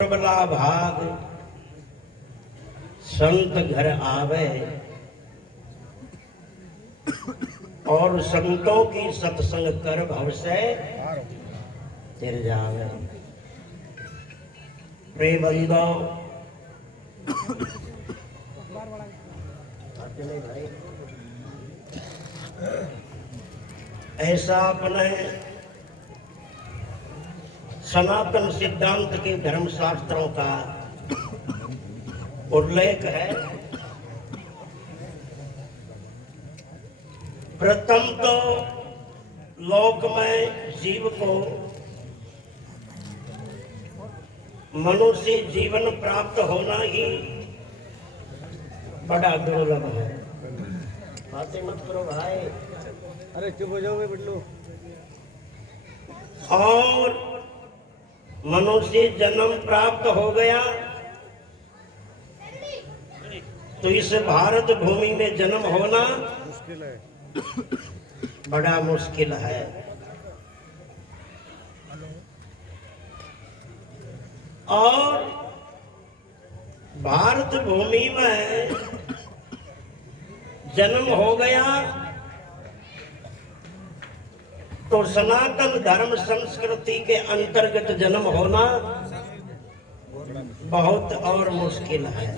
प्रबला भाग संत घर आवे और संतों की सत्संग कर भव से तिर जावे। प्रेम बंदो ऐसा अपने सनातन सिद्धांत के धर्म शास्त्रों का उल्लेख है। प्रथम तो लोक में जीव को मनुष्य जीवन प्राप्त होना ही बड़ा दुर्लभ है। बातें मत करो भाई, अरे चुप हो जाओ बड़लो। और मनुष्य जन्म प्राप्त हो गया तो इस भारत भूमि में जन्म होना मुश्किल है, बड़ा मुश्किल है। और भारत भूमि में जन्म हो गया तो सनातन धर्म संस्कृति के अंतर्गत जन्म होना बहुत और मुश्किल है।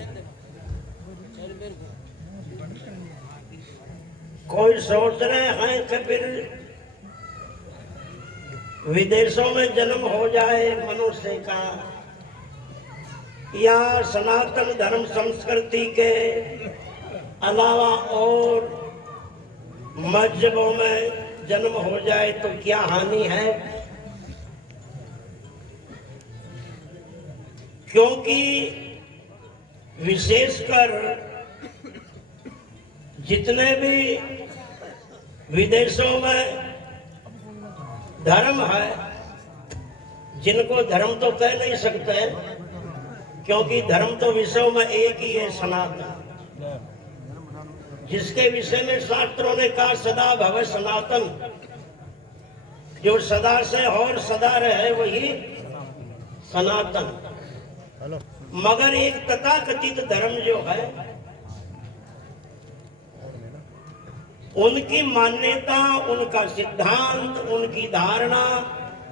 कोई सोच रहे हैं कि फिर विदेशों में जन्म हो जाए मनुष्य का, या सनातन धर्म संस्कृति के अलावा और मजहबों में जन्म हो जाए तो क्या हानि है। क्योंकि विशेषकर जितने भी विदेशों में धर्म है, जिनको धर्म तो कह नहीं सकते क्योंकि धर्म तो विश्व में एक ही है, सनातन, जिसके विषय में शास्त्रों ने कहा सदा भव सनातन, जो सदा से और सदा रहे वही सनातन। मगर एक तथाकथित धर्म जो है उनकी मान्यता, उनका सिद्धांत, उनकी धारणा,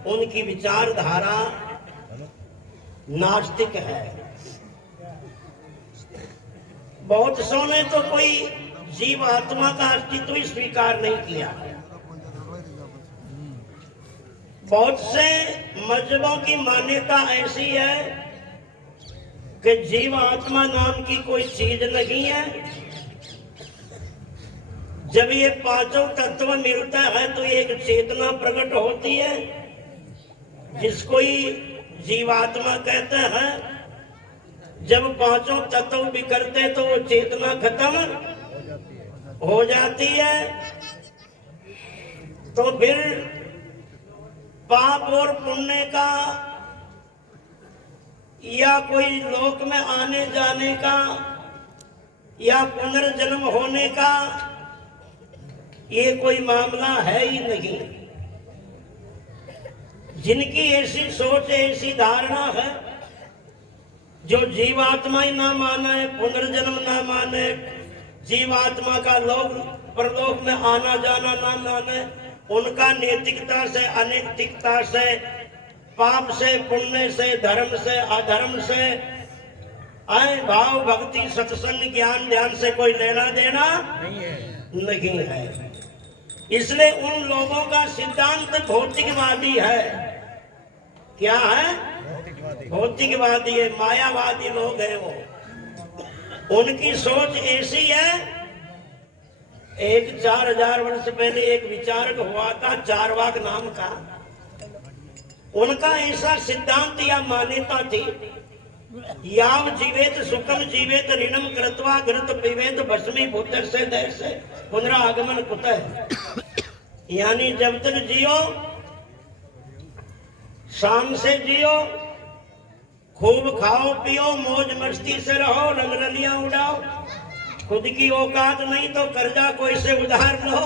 उनकी विचारधारा नास्तिक है। बहुत सौ ने तो कोई जीव आत्मा का अस्तित्व ही स्वीकार नहीं किया। बहुत से मजहबों की मान्यता ऐसी है कि जीव आत्मा नाम की कोई चीज नहीं है। जब ये पांचों तत्व मिलता है तो एक चेतना प्रकट होती है जिसको ही जीवात्मा कहते हैं। जब पांचों तत्व बिखरते तो वो चेतना खत्म हो जाती है। तो फिर पाप और पुण्य का या कोई लोक में आने जाने का या पुनर्जन्म होने का ये कोई मामला है ही नहीं। जिनकी ऐसी सोच, ऐसी धारणा है, जो जीवात्मा ही ना माने, पुनर्जन्म ना माने, जीवात्मा का लोक परलोक में आना जाना ना माने, उनका नैतिकता से, अनैतिकता से, पाप से, पुण्य से, धर्म से, अधर्म से, आए भाव, भक्ति, सत्संग, ज्ञान, ध्यान से कोई लेना देना नहीं है। इसलिए उन लोगों का सिद्धांत भौतिकवादी है। क्या है? भौतिकवादी है, मायावादी लोग हैं वो। उनकी सोच ऐसी है। एक 4000 वर्ष पहले एक विचारक हुआ था चारवाक नाम का। उनका ऐसा सिद्धांत या मान्यता थी, याव जीवेत सुखम जीवेत ऋणम कृत्वा घृत पिबेत भस्मी भूतर से देश पुनरागमन कुतः। यानी जब तक जियो शान से जियो, खूब खाओ पियो, मौज मस्ती से रहो, रंगरलियां उड़ाओ, खुद की औकात नहीं तो कर्जा कोई से उधार लो,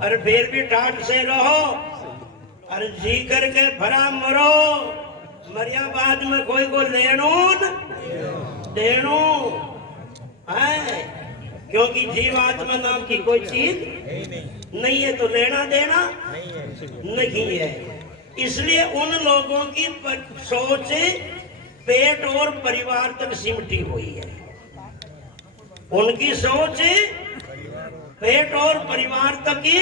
और फिर भी ठाठ से रहो, और जी करके भरा मरो, मरिया बाद में कोई को लेनो न देनो है, क्योंकि जीवात्मा नाम की कोई चीज नहीं है, तो लेना देना नहीं है। इसलिए उन लोगों की सोच पेट और परिवार तक सिमटी हुई है। उनकी सोच पेट और परिवार तक ही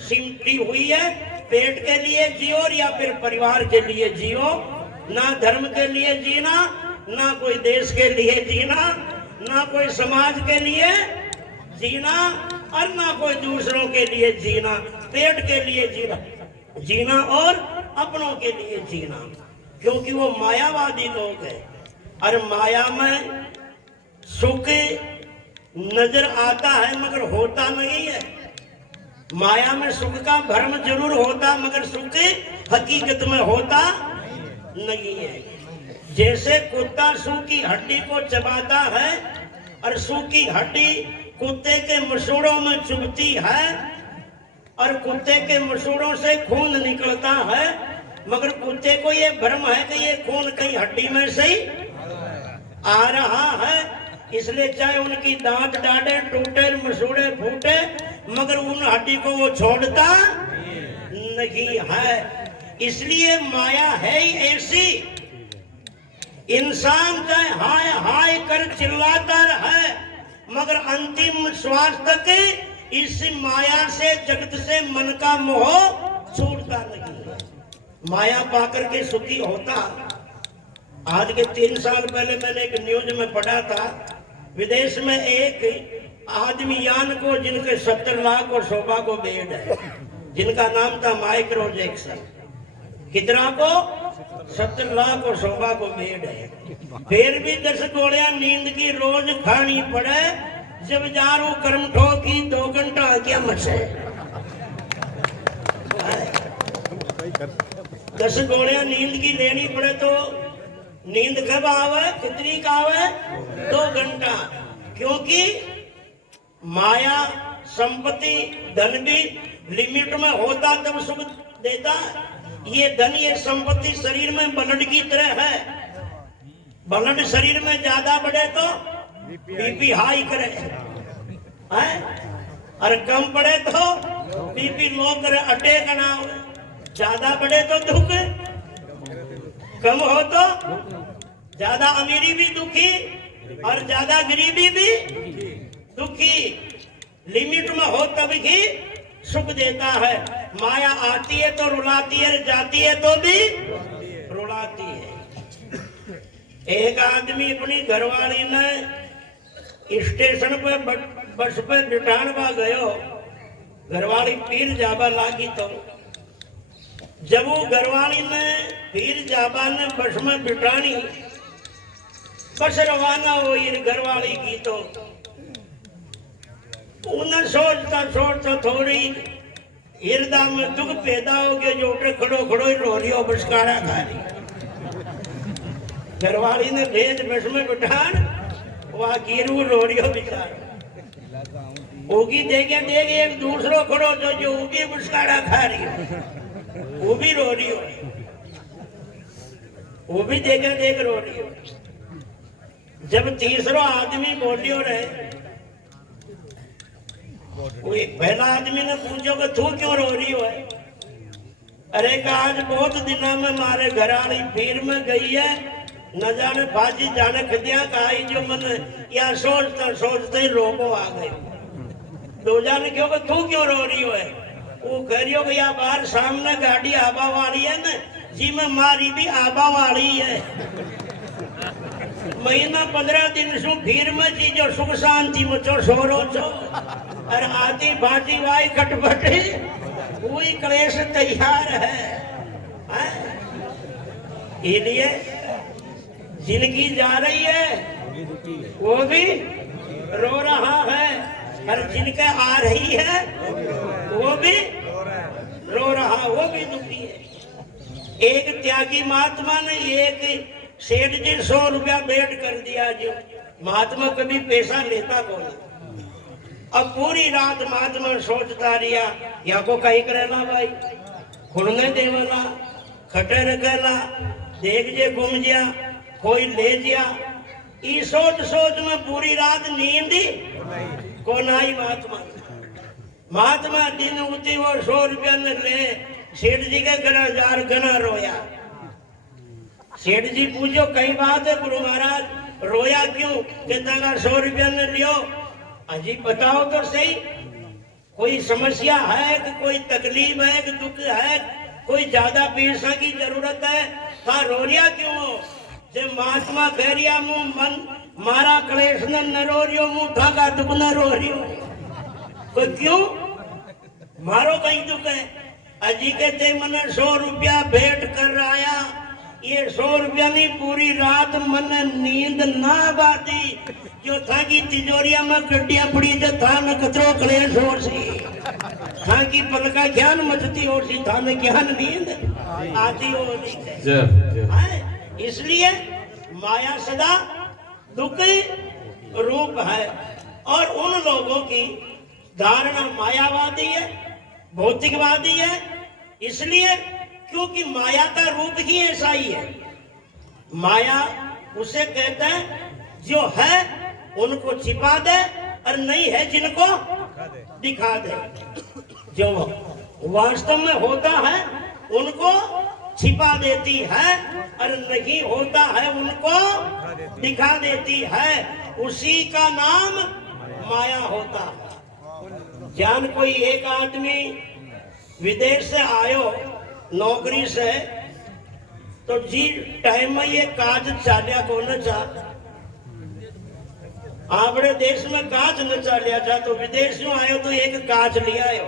सिमटी हुई है। पेट के लिए जियो या फिर परिवार के लिए जियो, ना धर्म के लिए जीना, ना कोई देश के लिए जीना, ना कोई समाज के लिए जीना, और ना कोई दूसरों के लिए जीना। पेट के लिए जीना और अपनों के लिए जीना, क्योंकि वो मायावादी लोग हैं। और माया में सुख नजर आता है मगर होता नहीं है। माया में सुख का भ्रम जरूर होता, मगर सुख हकीकत में होता नहीं है। जैसे कुत्ता सूखी हड्डी को चबाता है और सूखी हड्डी कुत्ते के मसूड़ों में चुभती है और कुत्ते के मसूड़ों से खून निकलता है, मगर कुत्ते को ये भ्रम है कि ये खून कहीं हड्डी में से ही आ रहा है। इसलिए चाहे उनकी दांत डाढ़े टूटे मसूड़े फूटे, मगर उन हड्डी को वो छोड़ता नहीं है। इसलिए माया है ही ऐसी, इंसान चाहे हाय हाय कर चिल्लाता है, मगर अंतिम श्वास तक इस माया से जगत से मन का मोह छूटता नहीं है। माया पाकर के सुखी होता। आज के 3 साल पहले मैंने एक न्यूज में पढ़ा था, विदेश में एक आदमी यान को जिनके 70 लाख और शोभा को बेड है, जिनका नाम था माइकल जैक्सन। कितना को 70 लाख और शोभा को बेड है, फिर भी 10 गोलियां नींद की रोज खानी पड़े। जब जारू कर्म ठोकी 2 घंटा क्या मचे। 10 गोलियां नींद की लेनी पड़े तो नींद कब आवे, कितनी का आवे, 2 घंटा। क्योंकि माया संपत्ति धन भी लिमिट में होता तब सुख देता। ये धन ये संपत्ति शरीर में ब्लड की तरह है। ब्लड शरीर में ज्यादा बढ़े तो बीपी हाई करे है, और कम पड़े तो बीपी लो करे, अटैक ना हो। ज्यादा बढ़े तो दुख, कम हो तो ज्यादा अमीरी भी दुखी और ज्यादा गरीबी भी दुखी। लिमिट में हो तब ही सुख देता है। माया आती है तो रुलाती है, जाती है तो भी रुलाती है। एक आदमी अपनी घरवाली ने स्टेशन पे बस पे बिठानवा गयो, घरवाली पीर जाबा लागी। तो जब वो घरवाली ने पीर जाबा ने बस में बिठानी, बस रवाना हुई घरवाली की, तो उन्हें सोचता थोड़ी हृदय में दुख पैदा हो गया। जो खड़ो खड़ो ही रो रही हो, बसकारा खा रही। घरवाली ने भेज बस में बिठान, वहां गिरू रो रही हो बेचारा। होगी देखे एक दूसरो खड़ो जो वो भी बसकारा खा रही हो, वो भी रो रही हो, वो भी देख रो रही हो। जब तीसरा आदमी बोलियो रहे, वो एक पहला आदमी ने पूछो कि तू क्यों रो रही हो? अरे का आज बहुत दिनों में मारे घर वाली भीड़ में गई है, न जाने बाजी जाने खदिया का आई, जो मन या सोचते ही रोको आ गए। दो जाने क्यों तू क्यों रो रही हो? वो कह रही हो कि यार बाहर सामने गाड़ी आबा वाली है न, जी में मारी भी आबा वाली है। महीना 15 दिन सु भीड़ में जी जो सुख शांति में चो सोरो चो, और आती बाजी वाई खटपटी कोई क्लेश तैयार है। इसलिए जिनकी जा रही है वो भी रो रहा है, और जिनके आ रही है वो भी रो रहा, वो भी दुखी है। एक त्यागी महात्मा ने एक सेठ जी 100 रुपया भेंट कर दिया। जो महात्मा कभी पैसा लेता कौन। अब पूरी रात महात्मा सोचता रिया, या को कहीं करेला भाई खुलने देवला खटे रखेला देख जे घूम गया कोई ले गया ई सोच सोच में पूरी रात नींद ही को नाई महात्मा दिन उठी वो 100 रुपया ने ले सेठ जी के घर 1000 घना रोया। सेठ जी पूछो कई बात है गुरु महाराज रोया क्यों के तारा 100 रुपया ने लियो अजी बताओ तो सही कोई समस्या है कि कोई तकलीफ है कि दुख है कोई ज्यादा पैसा की जरूरत है हाँ रोरिया क्यों हो जब महात्मा गहरिया मुंह मन मारा क्लेश न रो रियो मुंह ठाका दुख न रो रियो कोई क्यों मारो कहीं दुख है अजी के ते मने 100 रुपया भेंट कर आया ये 100 रुपया नहीं पूरी रात मन नींद ना आती जो था की तिजोरिया में गड्डिया पड़ी जो था न कतरो क्लेश हो सी था की पल का ज्ञान मचती हो सी था न ज्ञान नींद आती हो सी इसलिए माया सदा दुख रूप है और उन लोगों की धारणा मायावादी है भौतिकवादी है इसलिए क्योंकि माया का रूप ही ऐसा ही है। माया उसे कहते हैं जो है उनको छिपा दे और नहीं है जिनको दिखा दे जो वास्तव में होता है उनको छिपा देती है और नहीं होता है उनको दिखा देती है उसी का नाम माया होता है। जान कोई एक आदमी विदेश से आयो नौकरी से तो जी टाइम में ये काज चालिया को न चा आपने देश में काज न चालिया था तो विदेश में आयो तो एक काज लिया आयो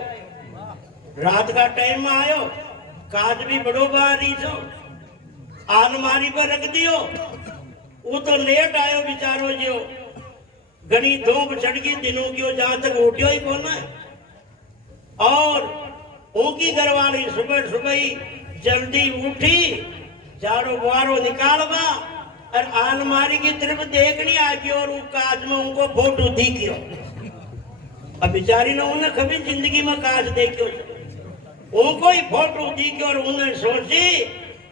रात का टाइम में आयो काज भी बड़ो बारी छो आलमारी पर रख दियो वो तो लेट आयो बेचारो जो घनी धूप चढ़ गई दिनों की जहां तक उठ्यो ही कौन है और उनकी घरवाली सुबह सुबह ही जल्दी उठी चारों बारों निकालवा और आलमारी की तरफ देखनी आगे और वो काज में उनको फोटो दिखियो अब बेचारी ने उन्हें कभी जिंदगी में काज देखियो उनको ही फोटो दिखियो और उन्हें सोची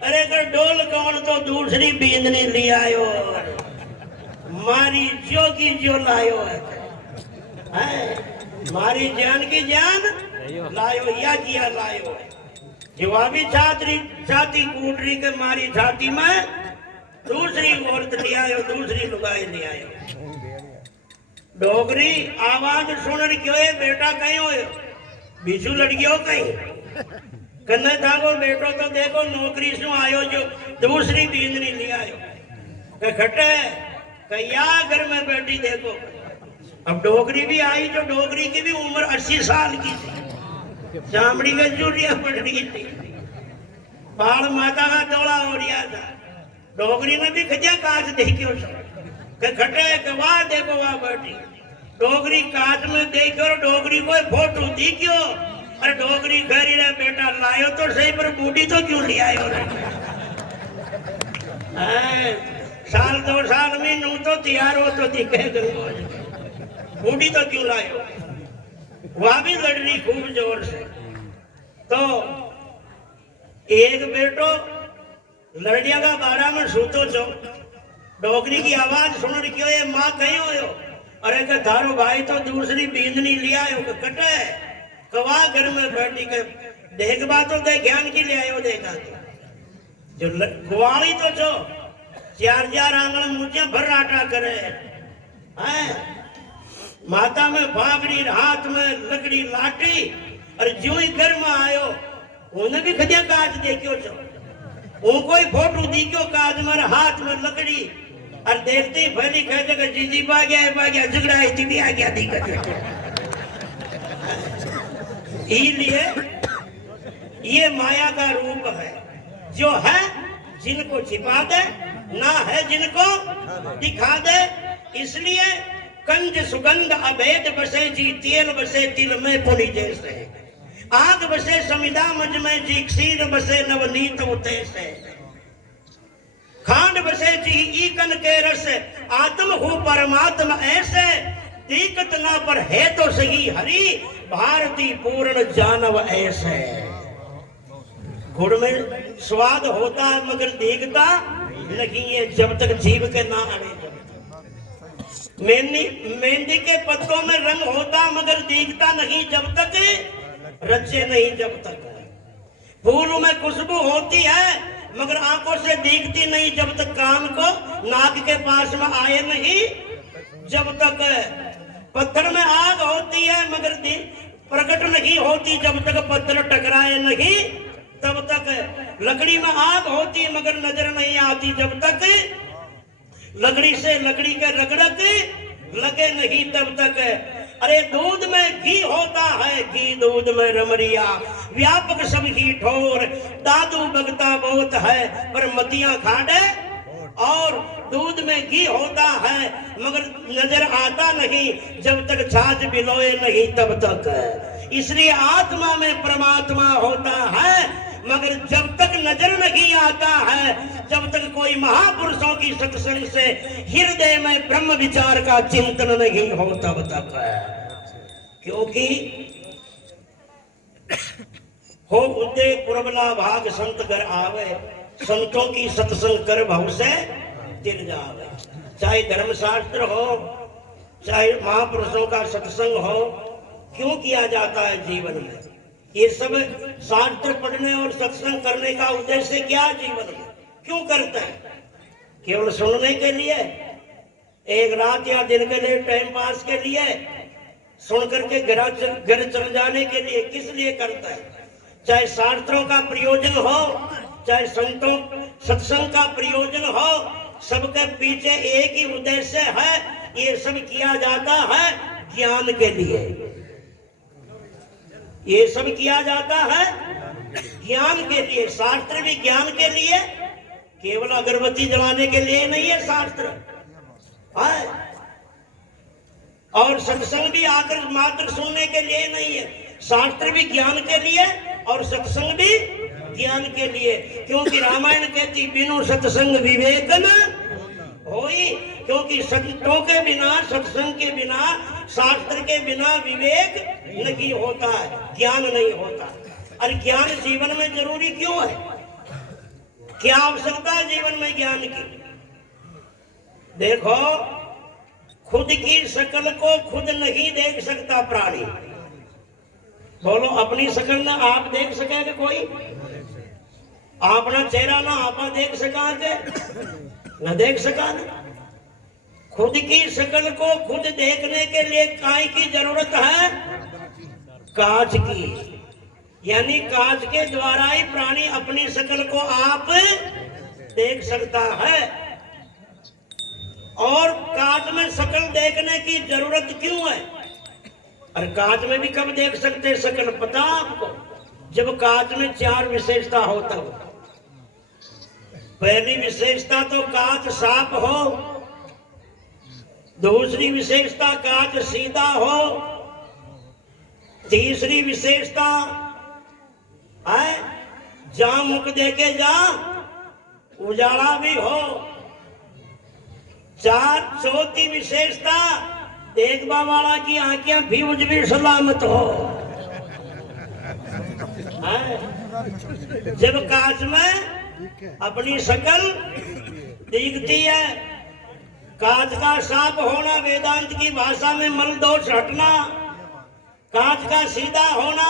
अरे कर डोल कौन तो दूसरी बींदनी ले आयो मारी जो की जो लायो है मारी जान की जान लायो या किया लायो है जवाबी छाती कूटरी के मारी छाती में दूसरी औरत ले आयो दूसरी लुगाई ले आयो डोगरी आवाज सुन क्यों है बेटा कहीं हो बीजू लड़कियों कहीं कन्ने थाको बेटो तो देखो नौकरी से आयो जो दूसरी बींदनी ले आयो खटे कया घर में बैठी देखो अब डोगरी भी आई जो डोगरी की भी उम्र 80 साल की थी चामड़ी का चूड़िया पड़ रही थी बाल माता का तोड़ा हो रहा था डोगरी में भी खजा काज देखियो खटे वाह देखो वाह बैठी डोगरी काज में देखो डोगरी को फोटो दिखियो अरे डोगरी घरी रे बेटा लायो तो सही पर बूढ़ी तो क्यों ले आयो रे साल 2 साल में नू तो तैयार हो तो दिखे बूढ़ी तो क्यों लायो वह भी लड़ रही खूब जोर से तो एक बेटो लड़िया का बारा में सूतो चो डोगरी की आवाज सुन रही ये माँ कहीं हो अरे के थारो भाई तो दूसरी बींदनी लिया कटे कवा घर में बैठी के देखबा तो दे ज्ञान की ले आयो देखा जो कुआरी तो चो 4 आंगन मुझे भर आटा करे हैं माता में भागड़ी हाथ में लकड़ी लाठी और जो ही घर में आयो उन्हें भी खजा काज देखियो छो उनको ही फोटो दिखियो काज में हाथ में लकड़ी और देखते ही भली कहते कि जीजी पा गया झगड़ा ही भी आ गया दिक्कत इसलिए ये माया का रूप है जो है जिनको छिपा दे ना है जिनको दिखा दे इसलिए कंज सुगंध अभेद बसे जी तेल बसे तिल में पुनि जैसे आग बसे समिधा मज में जी क्षीर बसे नवनीत उतेश खांड बसे जी ईकन के रस आत्म हो परमात्मा ऐसे दिक्कत ना पर है तो सही हरि भारती पूर्ण जानव ऐसे गुड़ में स्वाद होता है मगर दिखता नहीं है जब तक जीव के ना अड़े। मेहंदी के पत्तों में रंग होता मगर दिखता नहीं जब तक रचे नहीं। जब तक फूलों में खुशबू होती है मगर आंखों से दिखती नहीं जब तक कान को नाक के पास में आए नहीं। जब तक पत्थर में आग होती है मगर प्रकट नहीं होती जब तक पत्थर टकराए नहीं। तब तक लकड़ी में आग होती मगर नजर नहीं आती जब तक लकड़ी से लकड़ी के रगड़क लगे नहीं। तब तक अरे दूध में घी होता है, घी दूध में रमरिया, व्यापक सब ही ठोर, दादू बगता बहुत है पर मतियां खाड़े। और दूध में घी होता है मगर नजर आता नहीं जब तक छाछ बिलोए नहीं तब तक। इसलिए आत्मा में परमात्मा होता है मगर जब तक नजर नहीं आता है, जब तक कोई महापुरुषों की सत्संग से हृदय में ब्रह्म विचार का चिंतन नहीं हो तब तक है। क्योंकि हो उदय पुरबला भाग संत कर आवे, संतों की सत्संग कर भव से तिर जावे। चाहे धर्मशास्त्र हो चाहे महापुरुषों का सत्संग हो, क्यों किया जाता है जीवन में? ये सब शास्त्र पढ़ने और सत्संग करने का उद्देश्य क्या जीवन में? क्यों करते हैं? केवल सुनने के लिए, एक रात या दिन के लिए टाइम पास के लिए, सुन करके घर चल जाने के लिए? किस लिए करता है? चाहे शास्त्रों का प्रयोजन हो चाहे संतों सत्संग का प्रयोजन हो, सबके पीछे एक ही उद्देश्य है। ये सब किया जाता है ज्ञान के लिए। ये सब किया जाता है ज्ञान के लिए। शास्त्र भी ज्ञान के लिए, केवल अगरबत्ती जलाने के लिए नहीं है शास्त्र है। और सत्संग भी आकर मात्र सुनने के लिए नहीं है। शास्त्र भी ज्ञान के लिए और सत्संग भी ज्ञान के लिए। क्योंकि रामायण कहती बिनु सत्संग विवेक न होई। क्योंकि संतों के बिना, सत्संग के बिना, शास्त्र के बिना विवेक नहीं होता है, ज्ञान नहीं होता। और ज्ञान जीवन में जरूरी क्यों है? क्या आवश्यकता है जीवन में ज्ञान की? देखो, खुद की शकल को खुद नहीं देख सकता प्राणी। बोलो, अपनी शकल ना आप देख सकेगा कोई? अपना चेहरा ना आप देख सका के? न देख सका ना। खुद की शकल को खुद देखने के लिए काय की जरूरत है? कांच की। यानी कांच के द्वारा ही प्राणी अपनी शकल को आप देख सकता है। और कांच में शकल देखने की जरूरत क्यों है? और कांच में भी कब देख सकते शकल, पता आपको? जब कांच में 4 विशेषता हो तब। पहली विशेषता तो कांच साफ हो, दूसरी विशेषता कांच सीधा हो, तीसरी विशेषता है जहां मुख देखे जा उजाला भी हो, चौथी विशेषता देखबा वाला की आंखें भी भी सलामत हो। जब कांच में अपनी शकल दिखती है, कांच का साफ होना, वेदांत की भाषा में मल दोष हटना, कांच का सीधा होना,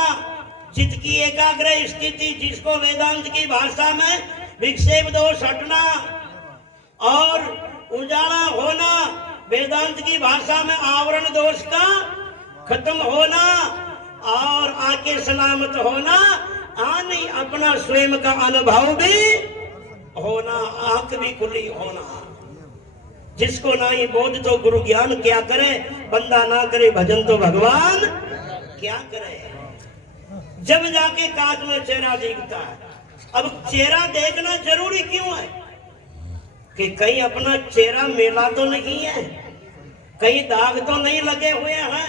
चित्त की एकाग्र स्थिति, जिसको वेदांत की भाषा में विक्षेप दोष हटना, और उजाला होना, वेदांत की भाषा में आवरण दोष का खत्म होना, और आंखें सलामत होना, नहीं अपना स्वयं का अनुभव भी होना, आंख भी खुली होना। जिसको ना ही बोध तो गुरु ज्ञान क्या करे, बंदा ना करे भजन तो भगवान क्या करे। जब जाके कांच में चेहरा दिखता है। अब चेहरा देखना जरूरी क्यों है? कि कहीं अपना चेहरा मेला तो नहीं है, कहीं दाग तो नहीं लगे हुए हैं।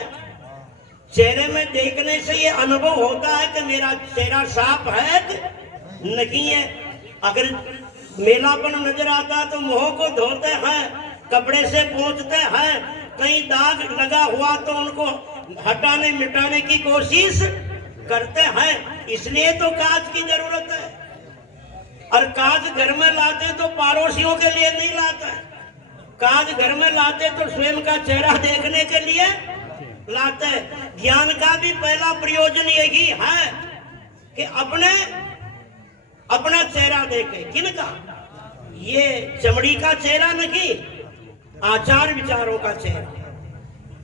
चेहरे में देखने से ये अनुभव होता है कि मेरा चेहरा साफ है कि नहीं है। अगर मेलापन नजर आता तो मुंह को धोते हैं, कपड़े से पोंछते हैं, कहीं दाग लगा हुआ तो उनको हटाने मिटाने की कोशिश करते हैं। इसलिए तो कांच की जरूरत है। और काज घर में लाते तो पड़ोसियों के लिए नहीं लाता है, काज घर में लाते तो स्वयं का चेहरा देखने के लिए लाते हैं। ज्ञान का भी पहला प्रयोजन यही है कि अपना चेहरा देखे। किनका? ये चमड़ी का चेहरा नहीं, आचार विचारों का चेहरा,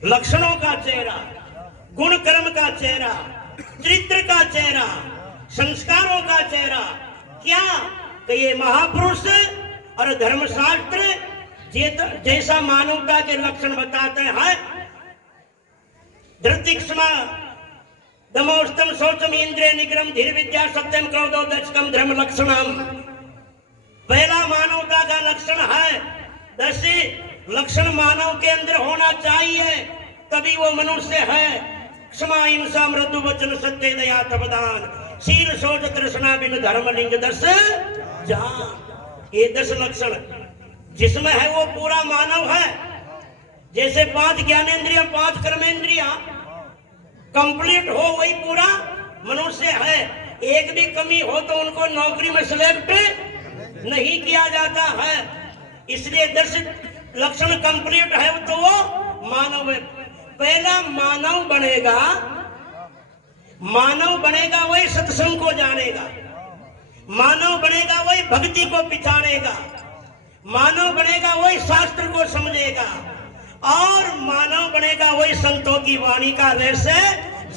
लक्षणों का चेहरा, गुण कर्म का चेहरा, चरित्र का चेहरा, संस्कारों का चेहरा। क्या कि ये महापुरुष और धर्मशास्त्र जैसा मानवता के लक्षण बताते हैं। धृतिक्षमा दमोस्तम शौचम इंद्रिय निग्रम धीर विद्या सत्यम क्रोधोदक्षकम धर्म लक्षणम। पहला मानवता का लक्षण है 10 लक्षण मानव के अंदर होना चाहिए, तभी वो मनुष्य है। क्षमा हिंसा मृदु वचन सत्य दया तपदान शील शौच तृष्णा बिन धर्म लिंग 10 जान। ये 10 लक्षण जिसमें है वो पूरा मानव है। जैसे 5 ज्ञानेंद्रियां 5 कर्मेंद्रियां कंप्लीट हो वही पूरा मनुष्य है। एक भी कमी हो तो उनको नौकरी में सिलेक्ट नहीं किया जाता है। इसलिए 10 लक्षण कंप्लीट है तो वो मानव है। पहला मानव बनेगा वही सत्संग को जानेगा, मानव बनेगा वही भक्ति को पिछाड़ेगा, मानव बनेगा वही शास्त्र को समझेगा, और मानव बनेगा वही संतों की वाणी का रहस्य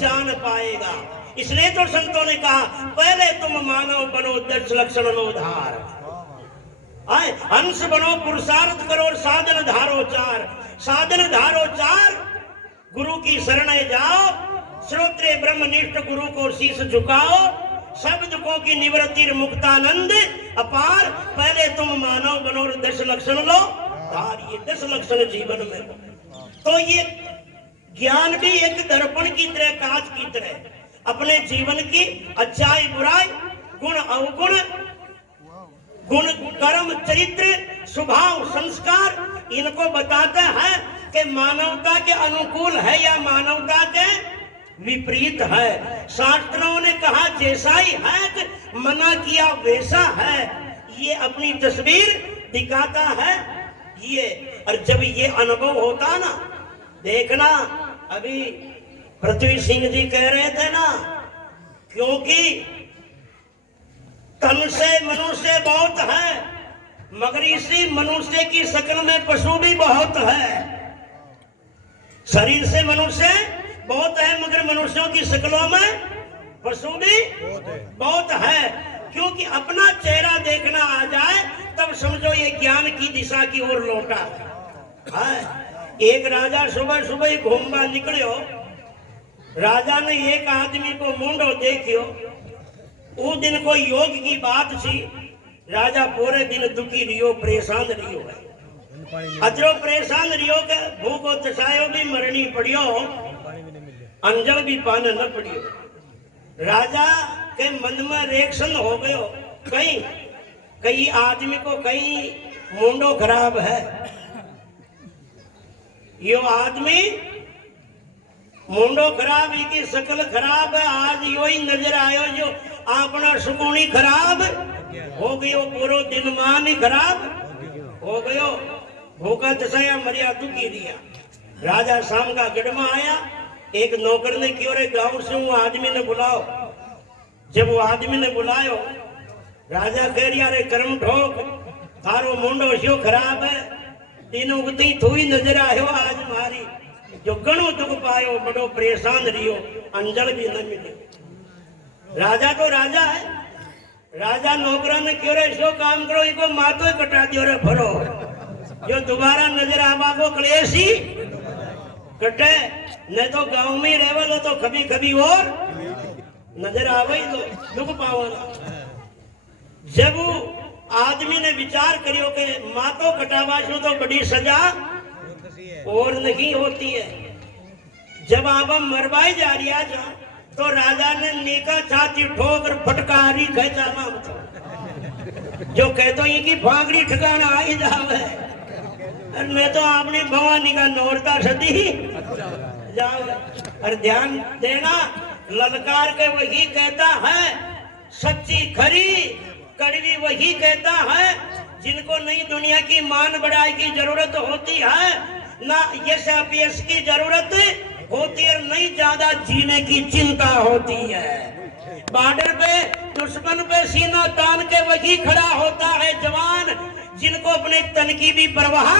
जान पाएगा। इसलिए तो संतों ने कहा पहले तुम मानव बनो 10 लक्षण उधार, हंस बनो पुरुषार्थ करो साधन धारो 4। साधन धारो 4, गुरु की शरण जाओ, श्रोत्रिय ब्रह्मनिष्ठ गुरु को शीश झुकाओ, सब दुखों की निवृत्ति मुक्तानंद अपार। पहले तुम मानव बनो 10 लक्षण लो धार। ये 10 लक्षण जीवन में हो तो ये ज्ञान भी एक दर्पण की तरह, कांच की तरह अपने जीवन की अच्छाई बुराई, गुण अवगुण, गुण कर्म चरित्र स्वभाव संस्कार इनको बताते हैं कि मानवता के अनुकूल है या मानवता के विपरीत है। शास्त्रों ने कहा जैसा ही है, मना किया वैसा है। ये अपनी तस्वीर दिखाता है ये। और जब ये अनुभव होता ना, देखना अभी पृथ्वी सिंह जी कह रहे थे ना, क्योंकि तन से मनुष्य बहुत है मगर इसी मनुष्य की शक्ल में पशु भी बहुत है। शरीर से मनुष्य बहुत है मगर मनुष्यों की शक्लों में पशु भी बहुत है। क्योंकि अपना चेहरा देखना आ जाए तब समझो ये ज्ञान की दिशा की ओर लौटा है। एक राजा सुबह सुबह घूमवा निकलो, राजा ने एक आदमी को मुंडो देखियो। उस दिन कोई योग की बात थी, राजा पूरे दिन दुखी रियो, परेशान रियो है। अजरो परेशान रियो के भूखो तसायो भी मरनी पड़ियो, अंजल भी पान न पड़ियो। राजा के मन में रिएक्शन हो गयो, कई आदमी को कई मुंडो खराब है। यो आदमी मुंडो खराब, इनकी शक्ल खराब है। आज यो ही नजर आयो जो अपना सुकूनी खराब हो गयो, पूरा दिन मान ही खराब हो गयो। भूखा तसाया मरिया दुखी दिया। राजा शाम का गढ़ में आया, एक नौकर ने क्यों रे गांव से वो आदमी ने बुलाओ। जब वो आदमी ने बुलायो, राजा कह रिया रे कर्म ठोक, थारो मुंडो शो खराब है, दिन उगती थोड़ी नजर आयो आज मारी, जो घणो दुख पायो, बड़ो परेशान रियो, अंजल भी न मिले। राजा तो राजा है, राजा नौकरा ने क्यों रे शो काम करो, इको मातो ही कटा दियो रे भरो, जो दोबारा नजर आवा को क्लेश ही कटे। न तो गांव में रहवलो तो कभी कभी और नजर आवे तो दुख पावला। जब आदमी ने विचार करियो कि मातो कटावाशो तो बड़ी सजा और नहीं होती है। जब आप मरवाई जा रहा था तो राजा ने नेका छाती ठोक और फटकारी खेचावा, जो कहते हैं कि फागड़ी ठिकाना आई जावे, मैं तो आपने भवानी का नौरता सदी जावे। और ध्यान देना, ललकार के वही कहता है, सच्ची खरी कड़वी वही कहता है जिनको नई दुनिया की मान बढ़ाई की जरूरत होती है, ना यश अपयश की जरूरत होती है, नहीं ज्यादा जीने की चिंता होती है। बॉर्डर पे दुश्मन पे सीना तान के वही खड़ा होता है जवान, जिनको अपने तन की भी परवाह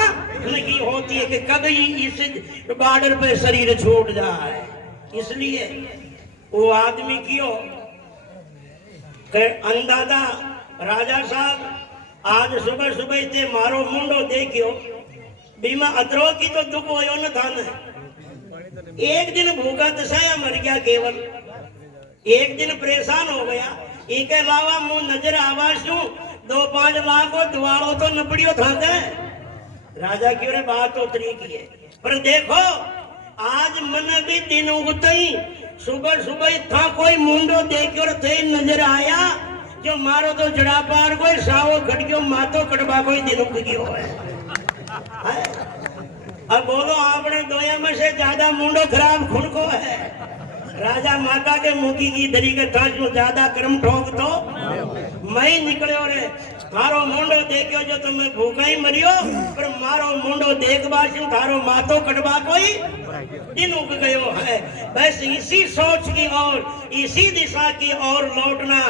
नहीं होती है कि कभी इस बॉर्डर पे शरीर छूट जाए। इसलिए वो आदमी क्यों अंदाजा राजा साहब आज सुबह सुबह ते मारो मुंडो देखियो बीमा अतरो की तो दुख हो न था न। एक दिन भूखा दसाया मर गया केवल, एक दिन परेशान हो गया, इनके अलावा मुंह नजर आवाशू 2-5 लाख को दुआरो तो नपड़ियो था दे। राजा की रे बात तो तरीकी है, पर देखो आज मन भी दिन उगतई सुबह सुबह था कोई मुंडो देखियो थे नजर आया जो मारो तो जड़ा पार कोई सावो खड़ियो मातो कटवा कोई दिन उग गयो है। अब बोलो आपने दोया में से ज्यादा मुंडो खराब खुन को है। राजा माता के मुखी की दरी के ताज में ज्यादा कर्म ठोक तो मैं निकलो रे, थारो मुंडो देखियो जो तुम्हें भूखा ही मरियो, पर मारो मुंडो देख बाशू थारो मातो कटवा कोई दिन उग गयो है। बस इसी सोच की और इसी दिशा की ओर लौटना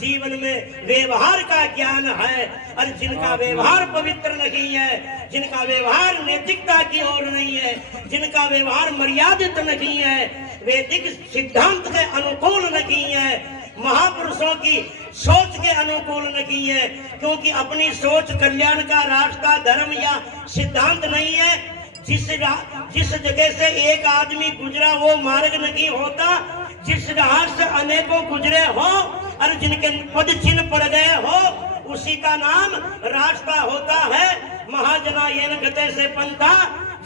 जीवन में व्यवहार का ज्ञान है। और जिनका व्यवहार पवित्र नहीं है, जिनका व्यवहार नैतिकता की ओर नहीं है, जिनका व्यवहार मर्यादित नहीं है, वैदिक सिद्धांत के अनुकूल नहीं है, महापुरुषों की सोच के अनुकूल नहीं है, क्योंकि अपनी सोच कल्याण का रास्ता धर्म या सिद्धांत नहीं है। जिस जगह से एक आदमी गुजरा वो मार्ग नहीं होता, जिस राह से अनेकों गुजरे हो और जिनके पद चिन्ह पड़ गए हो उसी का नाम रास्ता होता है। महाजना येन गते से पंथा,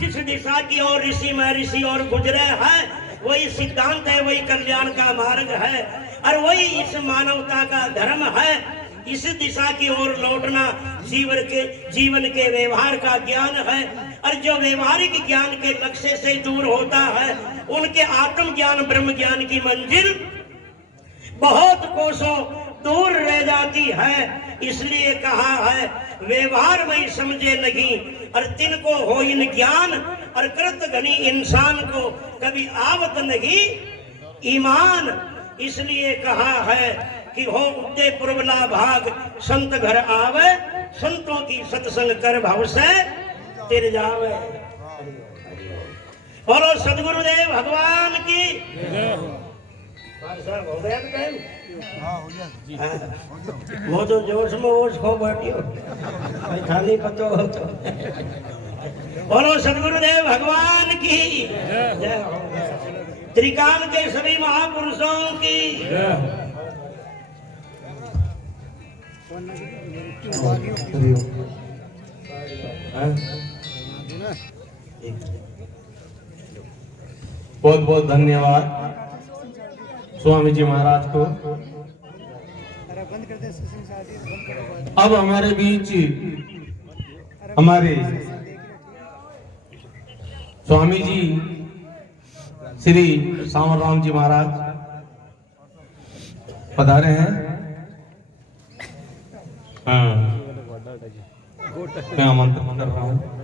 जिस दिशा की ओर ऋषि महर्षि और गुजरे हैं वही सिद्धांत है, वही कल्याण का मार्ग है और वही इस मानवता का धर्म है। इस दिशा की ओर लौटना जीवन के व्यवहार का ज्ञान है। और जो व्यवहारिक ज्ञान के लक्ष्य से दूर होता है उनके आत्म ज्ञान ब्रह्म ज्ञान की मंजिल बहुत कोसों दूर रह जाती है। इसलिए कहा है व्यवहार में समझे नहीं और तिनको हो इन ज्ञान, और कृत घनी इंसान को कभी आवत नहीं ईमान। इसलिए कहा है कि हो उद्दे पुरवला भाग संत घर आवे, संतों की सत्संग कर भव से तिर जावे। बोलो सदगुरुदेव भगवान की। हो गया टाइम? वो तो जोश में ओश खो बैठियो थाली पतो हो तो। बोलो सदगुरुदेव भगवान की जय हो। त्रिकाल के सभी महापुरुषों की। बहुत बहुत धन्यवाद स्वामी जी महाराज को। अब हमारे बीच हमारे स्वामी जी श्री सावर राम जी महाराज पधारे हैं। हाँ, मैं आमंत्रण कर रहा हूँ।